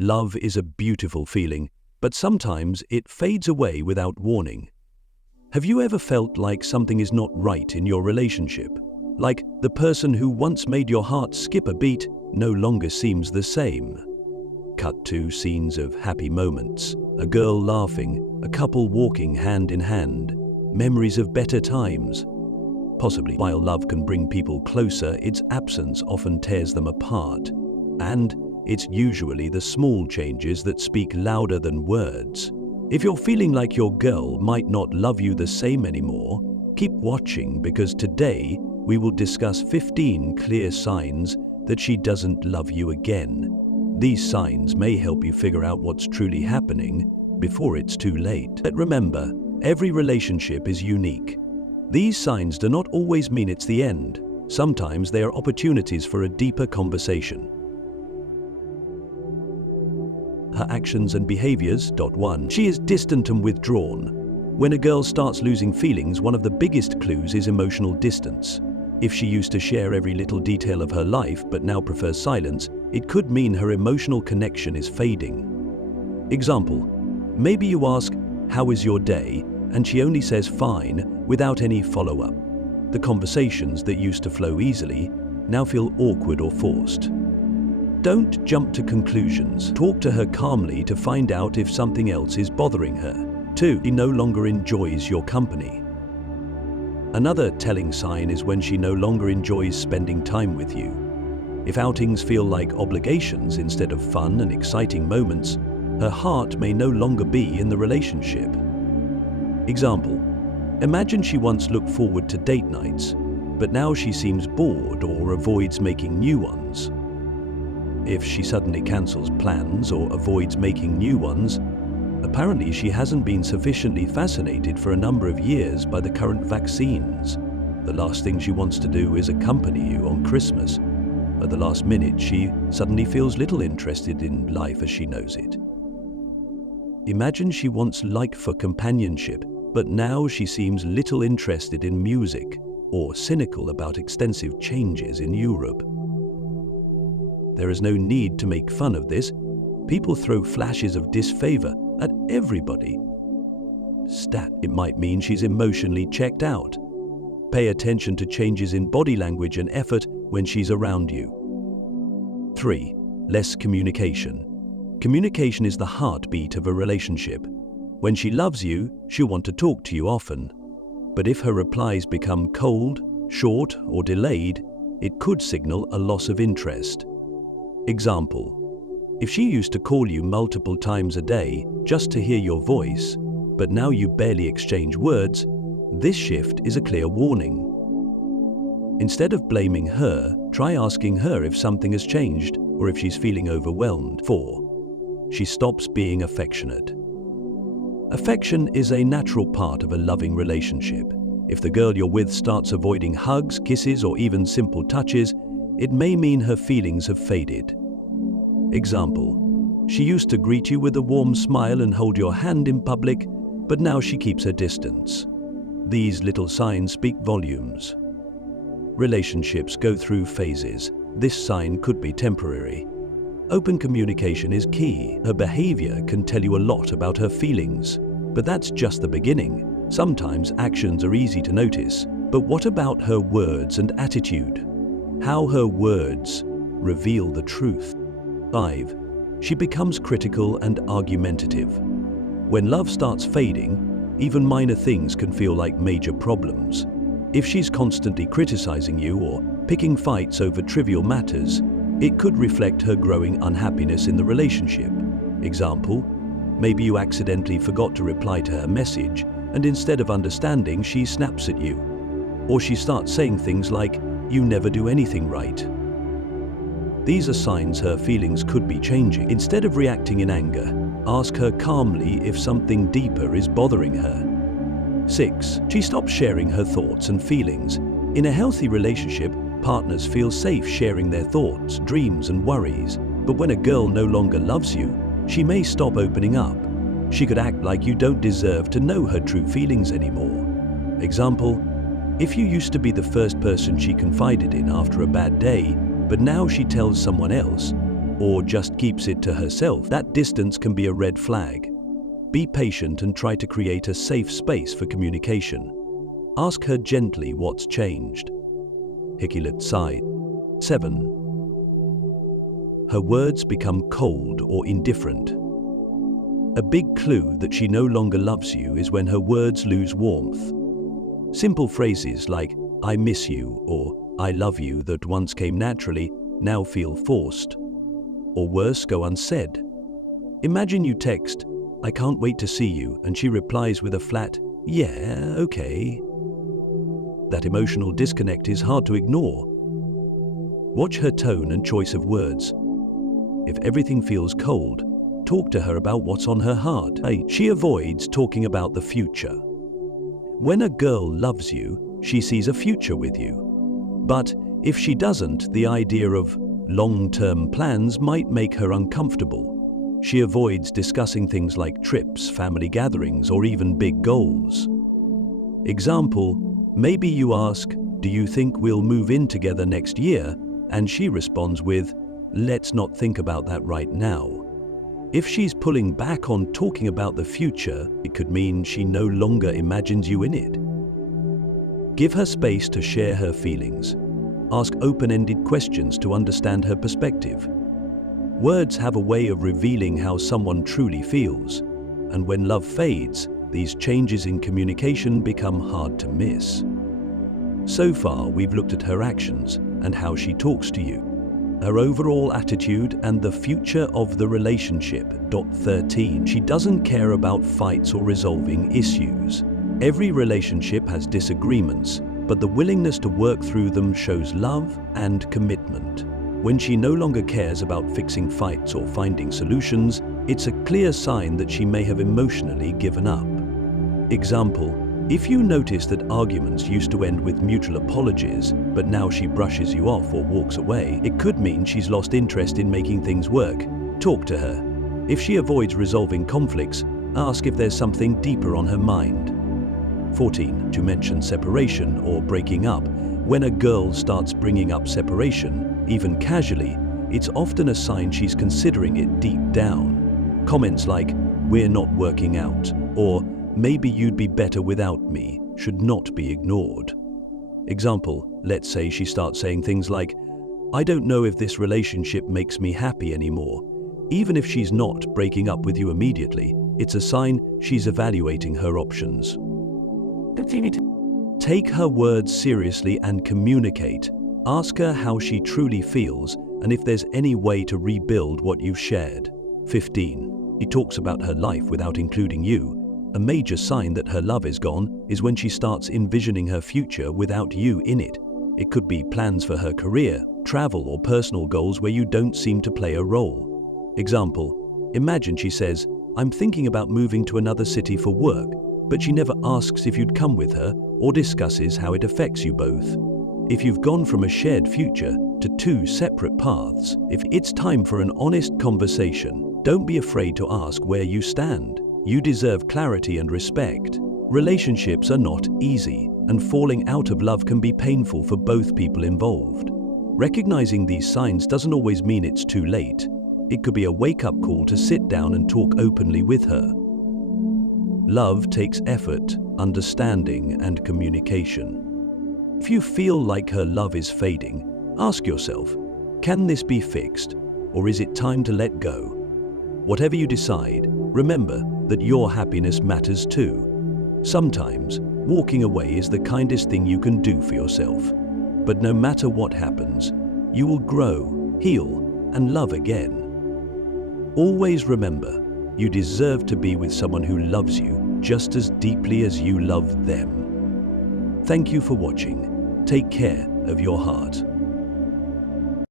Love is a beautiful feeling, but sometimes it fades away without warning. Have you ever felt like something is not right in your relationship? Like the person who once made your heart skip a beat no longer seems the same? Cut to scenes of happy moments, a girl laughing, a couple walking hand in hand, memories of better times. Possibly, while love can bring people closer, its absence often tears them apart. And it's usually the small changes that speak louder than words. If you're feeling like your girl might not love you the same anymore, keep watching, because today we will discuss 15 clear signs that she doesn't love you again. These signs may help you figure out what's truly happening before it's too late. But remember, every relationship is unique. These signs do not always mean it's the end. Sometimes they are opportunities for a deeper conversation. Her actions and behaviors. 1. She is distant and withdrawn. When a girl starts losing feelings, one of the biggest clues is emotional distance. If she used to share every little detail of her life but now prefers silence, it could mean her emotional connection is fading. Example: maybe you ask, "How is your day?" and she only says fine without any follow-up. The conversations that used to flow easily now feel awkward or forced. Don't jump to conclusions. Talk to her calmly to find out if something else is bothering her. 2. She no longer enjoys your company. Another telling sign is when she no longer enjoys spending time with you. If outings feel like obligations instead of fun and exciting moments, her heart may no longer be in the relationship. Example: imagine she once looked forward to date nights, but now she seems bored or avoids making new ones. If she suddenly cancels plans or avoids making new ones, apparently she hasn't been sufficiently fascinated for a number of years by the current vaccines. The last thing she wants to do is accompany you on Christmas. At the last minute, she suddenly feels little interested in life as she knows it. Imagine she once liked for companionship, but now she seems little interested in music or cynical about extensive changes in Europe. There is no need to make fun of this. People throw flashes of disfavor at everybody. It might mean she's emotionally checked out. Pay attention to changes in body language and effort when she's around you. 3. Less communication. Communication is the heartbeat of a relationship. When she loves you, she'll want to talk to you often. But if her replies become cold, short, or delayed, it could signal a loss of interest. Example: if she used to call you multiple times a day just to hear your voice, but now you barely exchange words, this shift is a clear warning. Instead of blaming her, try asking her if something has changed or if she's feeling overwhelmed. 4. She stops being affectionate. Affection is a natural part of a loving relationship. If the girl you're with starts avoiding hugs, kisses, or even simple touches, it may mean her feelings have faded. Example: she used to greet you with a warm smile and hold your hand in public, but now she keeps her distance. These little signs speak volumes. Relationships go through phases. This sign could be temporary. Open communication is key. Her behavior can tell you a lot about her feelings, but that's just the beginning. Sometimes actions are easy to notice, but what about her words and attitude? How her words reveal the truth. 5. She becomes critical and argumentative. When love starts fading, even minor things can feel like major problems. If she's constantly criticizing you or picking fights over trivial matters, it could reflect her growing unhappiness in the relationship. Example: maybe you accidentally forgot to reply to her message, and instead of understanding, she snaps at you. Or she starts saying things like, "You never do anything right." These are signs her feelings could be changing. Instead of reacting in anger, ask her calmly if something deeper is bothering her. 6. She stops sharing her thoughts and feelings. In a healthy relationship, partners feel safe sharing their thoughts, dreams, and worries. But when a girl no longer loves you, she may stop opening up. She could act like you don't deserve to know her true feelings anymore. Example: if you used to be the first person she confided in after a bad day, but now she tells someone else, or just keeps it to herself, that distance can be a red flag. Be patient and try to create a safe space for communication. Ask her gently what's changed. Hikilat sighed. 7. Her words become cold or indifferent. A big clue that she no longer loves you is when her words lose warmth. Simple phrases like, "I miss you," or "I love you," that once came naturally, now feel forced. Or worse, go unsaid. Imagine you text, "I can't wait to see you," and she replies with a flat, "Yeah, okay." That emotional disconnect is hard to ignore. Watch her tone and choice of words. If everything feels cold, talk to her about what's on her heart. She avoids talking about the future. When a girl loves you, she sees a future with you. But if she doesn't, the idea of long-term plans might make her uncomfortable. She avoids discussing things like trips, family gatherings, or even big goals. Example, maybe you ask, "Do you think we'll move in together next year?" And she responds with, "Let's not think about that right now." If she's pulling back on talking about the future, it could mean she no longer imagines you in it. Give her space to share her feelings. Ask open-ended questions to understand her perspective. Words have a way of revealing how someone truly feels, and when love fades, these changes in communication become hard to miss. So far, we've looked at her actions and how she talks to you, her overall attitude, and the future of the relationship. 13. She doesn't care about fights or resolving issues. Every relationship has disagreements, but the willingness to work through them shows love and commitment. When she no longer cares about fixing fights or finding solutions, it's a clear sign that she may have emotionally given up. Example, if you notice that arguments used to end with mutual apologies, but now she brushes you off or walks away, it could mean she's lost interest in making things work. Talk to her. If she avoids resolving conflicts, ask if there's something deeper on her mind. 14. To mention separation or breaking up. When a girl starts bringing up separation, even casually, it's often a sign she's considering it deep down. Comments like, "We're not working out," or "Maybe you'd be better without me," should not be ignored. Example, let's say she starts saying things like, "I don't know if this relationship makes me happy anymore." Even if she's not breaking up with you immediately, it's a sign she's evaluating her options. Take her words seriously and communicate. Ask her how she truly feels and if there's any way to rebuild what you've shared. 15. She talks about her life without including you. A major sign that her love is gone is when she starts envisioning her future without you in it. It could be plans for her career, travel, or personal goals where you don't seem to play a role. Example, imagine she says, "I'm thinking about moving to another city for work," but she never asks if you'd come with her or discusses how it affects you both. If you've gone from a shared future to two separate paths, if it's time for an honest conversation, don't be afraid to ask where you stand. You deserve clarity and respect. Relationships are not easy, and falling out of love can be painful for both people involved. Recognizing these signs doesn't always mean it's too late. It could be a wake-up call to sit down and talk openly with her. Love takes effort, understanding, and communication. If you feel like her love is fading, ask yourself, can this be fixed, or is it time to let go? Whatever you decide, remember that your happiness matters too. Sometimes, walking away is the kindest thing you can do for yourself. But no matter what happens, you will grow, heal, and love again. Always remember, you deserve to be with someone who loves you just as deeply as you love them. Thank you for watching. Take care of your heart.